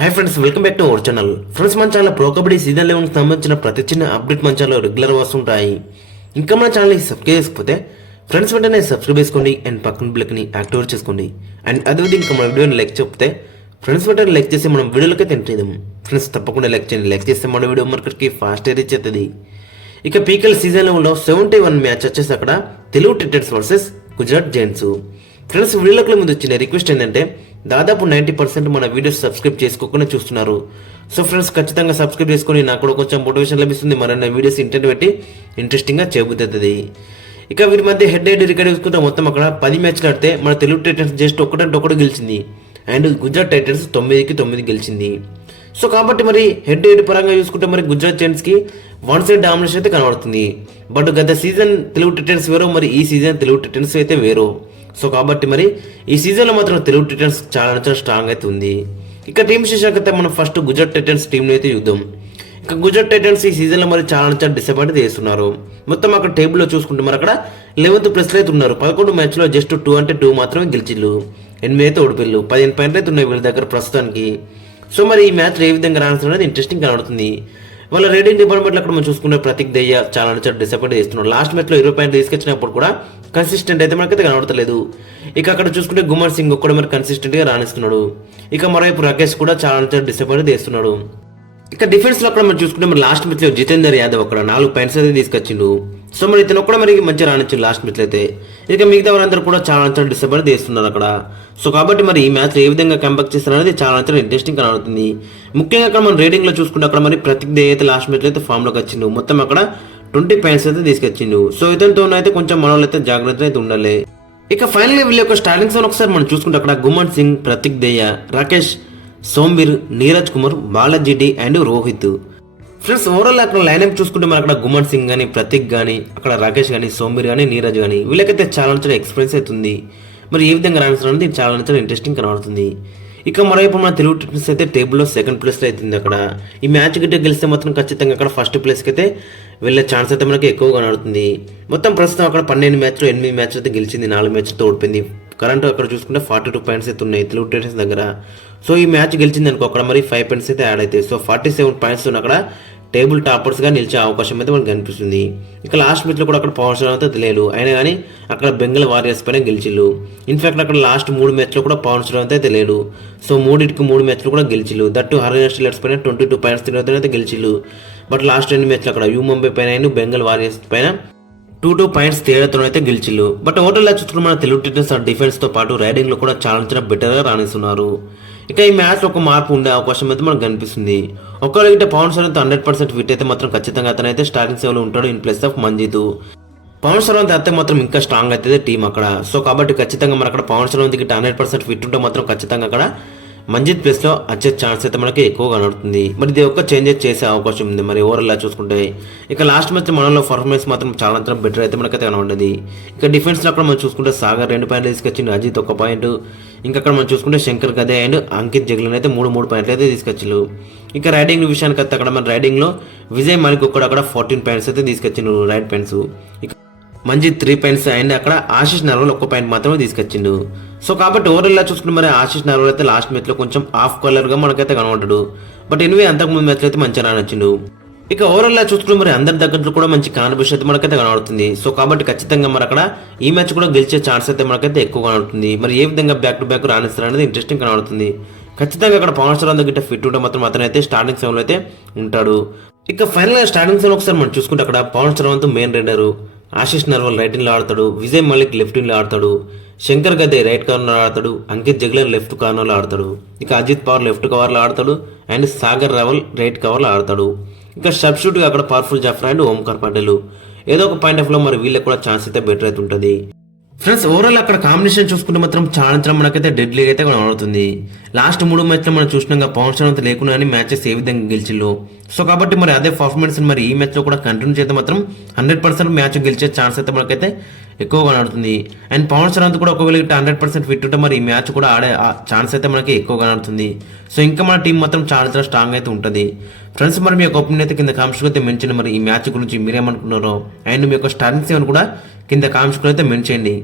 Hi friends, welcome back to our channel. Friends, మన channel pro kabaddi season 11కి సంబంధించిన ప్రతి చిన్న అప్డేట్ మన ఛానల్ రెగ్యులర్ వస్తుంటాయి. ఇంకా మన ఛానల్ని సబ్స్క్రైబ్ చేసుకోకపోతే ఫ్రెండ్స్ వెంటనే సబ్స్క్రైబ్ చేసుకోండి అండ్ పక్కన బిల్ని యాక్టివేట్ చేసుకోండి. అండ్ అదేవిధంగా ఇంకా మన వీడియోని లైక్ చెప్తే ఫ్రెండ్స్ వెంటనే లైక్ చేసి మనం వీడియోలకి తింటాం. ఫ్రెండ్స్ తప్పకుండా లైక్ చేయండి. లైక్ చేస్తే మన వీడియో మార్కెట్కి ఫాస్ట్ రీచ్ అవుతుంది. ఇక పీకల్ సీజన్ 11లో 71 మ్యాచ్ వచ్చేసి అక్కడ Telugu Titans versus Gujarat Giants. Friends, వీడియోకి ముందు వచ్చిన రిక్వెస్ట్ ఏంటంటే దాదాపు 90% మన వీడియోస్ సబ్స్క్రైబ్ చేసుకోకుండా చూస్తున్నారు. సో ఫ్రెండ్స్, ఖచ్చితంగా సబ్స్క్రైబ్ చేసుకొని నాకు కూడా కొంచెం మోటివేషన్ లభిస్తుంది. మరన్న వీడియోస్ ఇంటర్నెట్ పెట్టి ఇంట్రెస్టింగ్గా చేయబుతుంది. ఇక వీరి మధ్య హెడ్ రికార్డ్ చూసుకుంటే మొత్తం అక్కడ 10 మ్యాచ్లు ఆడితే మన తెలుగు టైటన్స్ జస్ట్ ఒకటి గెలిచింది అండ్ గుజరాత్ టైటన్స్ 9కి 9 గెలిచింది. సో కాబట్టి మరి హెడ్ పరంగా చూసుకుంటే మరి గుజరాత్ జైంట్స్కి వన్ సైడ్ డామినేషన్ అయితే కనబడుతుంది. బట్ గత సీజన్ తెలుగు టైటన్స్ వేరో, మరి ఈ సీజన్ తెలుగు టైటన్స్ అయితే వేరో. సో కాబట్టి మరి ఈ సీజన్లో మాత్రం తెలుగు టైటన్స్ చాలా స్ట్రాంగ్ అయితే ఉంది. ఇక టీమ్ విశేషంగా మనం ఫస్ట్ గుజరాత్ టైటన్స్ టీంలో అయితే చూద్దాం. ఇక గుజరాత్ టైటన్స్ ఈ సీజన్లో మరి చాలా డిసప్పాయింట్ చేస్తున్నారు. మొత్తం అక్కడ టేబుల్లో చూసుకుంటే మరి అక్కడ 11th ప్లేస్లో అయితే ఉన్నారు. 11 మ్యాచ్లో జస్ట్ 2 మాత్రమే గెలిచిళ్ళు, 8 అయితే ఓడిపోయిళ్ళు, 15 పాయింట్లు అయితే ఉన్నాయి వీళ్ళ దగ్గర ప్రస్తుతానికి. సో మరి ఈ మ్యాచ్ ఏ విధంగా రాణిస్తున్నారు అనేది ఇంట్రెస్టింగ్ కనబడుతుంది. వాళ్ళ రేటింగ్ డిపార్ట్మెంట్లో అక్కడ మనం చూసుకుంటే ప్రతీక్ దయ్య చాలా డిసప్పాయింట్ చేస్తున్నారు. లాస్ట్ మ్యాచ్లో 20 పాయింట్లు తీసుకొచ్చినప్పుడు కూడా కన్సిస్టెంట్ అయితే మనకైతే కనబడతలేదు. ఇక అక్కడ చూసుకుంటే గుమర్ సింగ్ కూడా మరి కన్సిస్టెంట్గా రాణిస్తున్నాడు. ఇక మరోవైపు రాకేష్ కూడా చాలా డిసప్పాయింట్ చేస్తున్నాడు. ఇక డిఫెన్స్లో అక్కడ మనం చూసుకుంటే మరి లాస్ట్ మ్యాచ్లో జితేందర్ యాదవ్ అక్కడ 4 పాయింట్స్ అయితే తీసుకొచ్చిండు. సో మరి ఇతను కూడా మరి మంచిగా రాణించిండు లాస్ట్ మ్యాచ్లో అయితే. ఇక మిగతా వారందరూ కూడా చాలా డిసప్పాయింట్ చేస్తున్నారు అక్కడ. సో కాబట్టి మరి ఈ మ్యాచ్ ఏ విధంగా కంబ్యాక్ చేస్తారు అనేది చాలా ఇంట్రెస్టింగ్ కనబడుతుంది. ముఖ్యంగా అక్కడ మనం రేటింగ్లో చూసుకుంటే అక్కడ మరి ప్రతీక్ దే అయితే లాస్ట్ మ్యాచ్లో అయితే ఫామ్లోకి వచ్చిండు. మొత్తం అక్కడ 20 పాయింట్స్ అయితే తీసుకొచ్చిండు. సో ఇతనితో అయితే కొంచెం మనోళ్ళు అయితే జాగ్రత్త అయితే ఉండాలి. ఇక ఫైనల్గా వీళ్ళ యొక్క స్టార్టింగ్ జోన్ ఒకసారి మనం చూసుకుంటే అక్కడ Guman Singh, Prateek Dahiya, Rakesh, Sombir, Neeraj Kumar, Balaji and Rohit. Friends, overall అక్కడ లైనప్ చూసుకుంటే మరి అక్కడ గుమన్ సింగ్ కానీ, ప్రతీక్ కానీ, అక్కడ రాకేష్ కానీ, సోంబీర్ కానీ, నీరజ్ కానీ వీళ్ళకైతే చాలా ఎక్స్పీరియన్స్ అవుతుంది. మరి ఏ విధంగా రాణించడం అనేది చాలా ఇంట్రెస్టింగ్ కనబడుతుంది. ఇక మరోవైపు మన తెలుగు టైటన్స్ అయితే టేబుల్లో 2nd ప్లేస్లో అవుతుంది. అక్కడ ఈ మ్యాచ్ గిట్ట గెలిస్తే మాత్రం ఖచ్చితంగా అక్కడ ఫస్ట్ ప్లేస్కి అయితే వెళ్ళే ఛాన్స్ అయితే మనకి ఎక్కువగా కనబడుతుంది. మొత్తం ప్రస్తుతం అక్కడ 12 మ్యాచ్లో 8 మ్యాచ్లు అయితే గెలిచింది, 4 మ్యాచ్లతో ఓడిపోయింది. కరెంట్ అక్కడ చూసుకుంటే 42 పాయింట్స్ అయితే ఉన్నాయి తెలుగు టైటన్స్ దగ్గర. సో ఈ మ్యాచ్ గెలిచింది అనుకో అక్కడ మరి 5 పాయింట్స్ అయితే యాడ్ అవుతాయి. సో 47 పాయింట్స్ అక్కడ టేబుల్ టాపర్స్గా నిలిచే అవకాశం అయితే మనకు కనిపిస్తుంది. ఇక లాస్ట్ మ్యాచ్లో కూడా అక్కడ పవర్ స్టార్ అయితే తెలియదు, అయినా కానీ అక్కడ బెంగాల్ వారియర్స్ పైన గెలిచిళ్ళు. ఇన్ఫాక్ట్ అక్కడ లాస్ట్ 3 మ్యాచ్లో కూడా పవర్ స్టార్ అయితే తెలియదు. సో 3 మ్యాచ్లు కూడా గెలిచిళ్ళు. దట్టు హర్యానా స్టీలర్స్ పైన 22 పాయింట్స్ అయితే గెలిచిళ్ళు. బట్ లాస్ట్ 2 మ్యాచ్లు అక్కడ యూ ముంబై పైన బెంగాల్ వారియర్స్ పైన 2 పాయింట్స్ తేడాతో అయితే గెలిచిళ్ళు. బట్ ఓవర్లా చూసుకున్న మన తెలుగు టైటన్స్ డిఫెన్స్తో పాటు రైడింగ్లో కూడా చాలా బెటర్గా రాణిస్తున్నారు. ఇక ఈ మ్యాచ్లో ఒక మార్పు ఉండే అవకాశం అయితే మనకు కనిపిస్తుంది. ఒకవేళ ఇట్లా పవన్ సర్వంత్ 100% ఫిట్ అయితే మాత్రం ఖచ్చితంగా అతనైతే స్టార్టింగ్ సేవలో ఉంటాడు in place of Manjit. Pawan Sehrawat అయితే మాత్రం ఇంకా స్ట్రాంగ్ అవుతుంది టీం అక్కడ. సో కాబట్టి ఖచ్చితంగా మన అక్కడ పవన్ సర్వంత్కి 100% ఫిట్ ఉంటే మాత్రం ఖచ్చితంగా అక్కడ మంజిత్ ప్లేస్లో వచ్చే ఛాన్స్ అయితే మనకి ఎక్కువ కనబడుతుంది. మరి ఇది ఒక్క చేంజెస్ చేసే అవకాశం ఉంది మరి ఓవరాల్ చూసుకుంటే. ఇక లాస్ట్ మ్యాచ్ మనలో పర్ఫార్మెన్స్ మాత్రం చాలా బెటర్ అయితే మనకైతే కనబడింది. ఇక డిఫెన్స్లో అక్కడ మనం చూసుకుంటే సాగర్ 2 పాయింట్లు తీసుకొచ్చిండు, అజిత్ 1 పాయింట్, ఇంకా అక్కడ మనం చూసుకుంటే శంకర్ గదే అండ్ అంకిత్ జగ్లన్ అయితే 3 పాయింట్లు అయితే తీసుకొచ్చిండు. ఇక రైడింగ్ విషయానికి అయితే అక్కడ మన రైడింగ్లో విజయ్ మాలిక్ అక్కడ 14 పాయింట్స్ అయితే తీసుకొచ్చిండు రైట్ పాయింట్స్. ఇక మంజిత్ 3 పాయింట్స్ అండ్ అక్కడ ఆశిష్ నర్వాల్ 1 పాయింట్ మాత్రమే తీసుకొచ్చిండు. సో కాబట్టి ఓవరాల్ చూసుకుంటే మరి ఆశిష్ నర్వాల్ అయితే లాస్ట్ మ్యాచ్లో కొంచెం ఆఫ్ కలర్గా మనకైతే కనబడ్డాడు. బట్ ఎనివే అంతకుముందు మ్యాచ్లో అయితే మంచిగా రానొచ్చిండు. ఇక ఓవరాల్ చూసుకుంటే మరి అందరి దగ్గరలో కూడా మంచి కాన్ఫిడెన్స్ అయితే మనకైతే కనబడుతుంది. సో కాబట్టి ఖచ్చితంగా మరి అక్కడ ఈ మ్యాచ్ కూడా గెలిచే ఛాన్స్ అయితే మనకైతే ఎక్కువ కనబడుతుంది. మరి ఏ విధంగా బ్యాక్ టు బ్యాక్ రాణిస్తారు అనేది ఇంట్రెస్టింగ్ కనబడుతుంది. ఖచ్చితంగా అక్కడ పవన్ స్టార్ గిట్ట ఫిట్ ఉంటే మాత్రం అతనైతే స్టార్టింగ్ సెవెన్లో అయితే ఉంటాడు. ఇక ఫైనల్గా స్టార్టింగ్ సెవెన్ ఒకసారి మనం చూసుకుంటే అక్కడ Pawan star main raider, Ashish Narwal right ఇన్లో ఆడతాడు, విజయ్ మలిక్ లెఫ్ట్ ఇన్లో ఆడతాడు, శంకర్ గదే రైట్ కార్నర్ ఆడతాడు, అంకిత్ జగ్లర్ లెఫ్ట్ కార్నర్లో ఆడతాడు, ఇక అజిత్ పవార్ లెఫ్ట్ కవర్లో ఆడతాడు అండ్ సాగర్ రావల్ రైట్ కవర్లో ఆడతాడు. ఇక సబ్స్టిట్యూట్గా అక్కడ పవర్ఫుల్ జాఫ్రా అండ్ ఓంకార్ పటేల్. ఏదో ఒక పాయింట్ ఆఫ్ లో మరి వీళ్ళకి కూడా ఛాన్స్ అయితే బెటర్ అయితే ఉంటుంది. ఫ్రెండ్స్, ఓవరాల్ అక్కడ కాంబినేషన్ చూసుకుంటే మాత్రం చాలా మనకైతే డెడ్లీ అయితే కనబడుతుంది. లాస్ట్ 3 మ్యాచ్లో మనం చూసినాక పవన్ స్టార్ అంతా లేకుండా కానీ మ్యాచెస్ ఏ విధంగా గెలిచిల్లో. సో కాబట్టి మరి అదే పర్ఫార్మెన్స్ మరి ఈ మ్యాచ్లో కూడా కంటిన్యూ చేస్తే మాత్రం 100% మ్యాచ్ గెలిచే ఛాన్స్ అయితే మనకైతే ఎక్కువ కనబడుతుంది. అండ్ పవన్ స్టార్ కూడా ఒకవేళ 100% ఫిట్ ఉంటే మరి ఈ మ్యాచ్ కూడా ఆడే ఛాన్స్ అయితే మనకి ఎక్కువ కనబడుతుంది. సో ఇంకా మన టీం మాత్రం చాలా స్ట్రాంగ్ అయితే ఉంటుంది. ఫ్రెండ్స్, మరి మీ యొక్క ఒపీనియన్ అయితే కింద కామెంట్స్లో అయితే మెన్షన్. మరి ఈ మ్యాచ్ గురించి మీరేమనుకున్నారో అండ్ మీ యొక్క స్టార్టింగ్ 7 కూడా కింద కామెంట్స్లో అయితే మెన్షన్ చేయండి.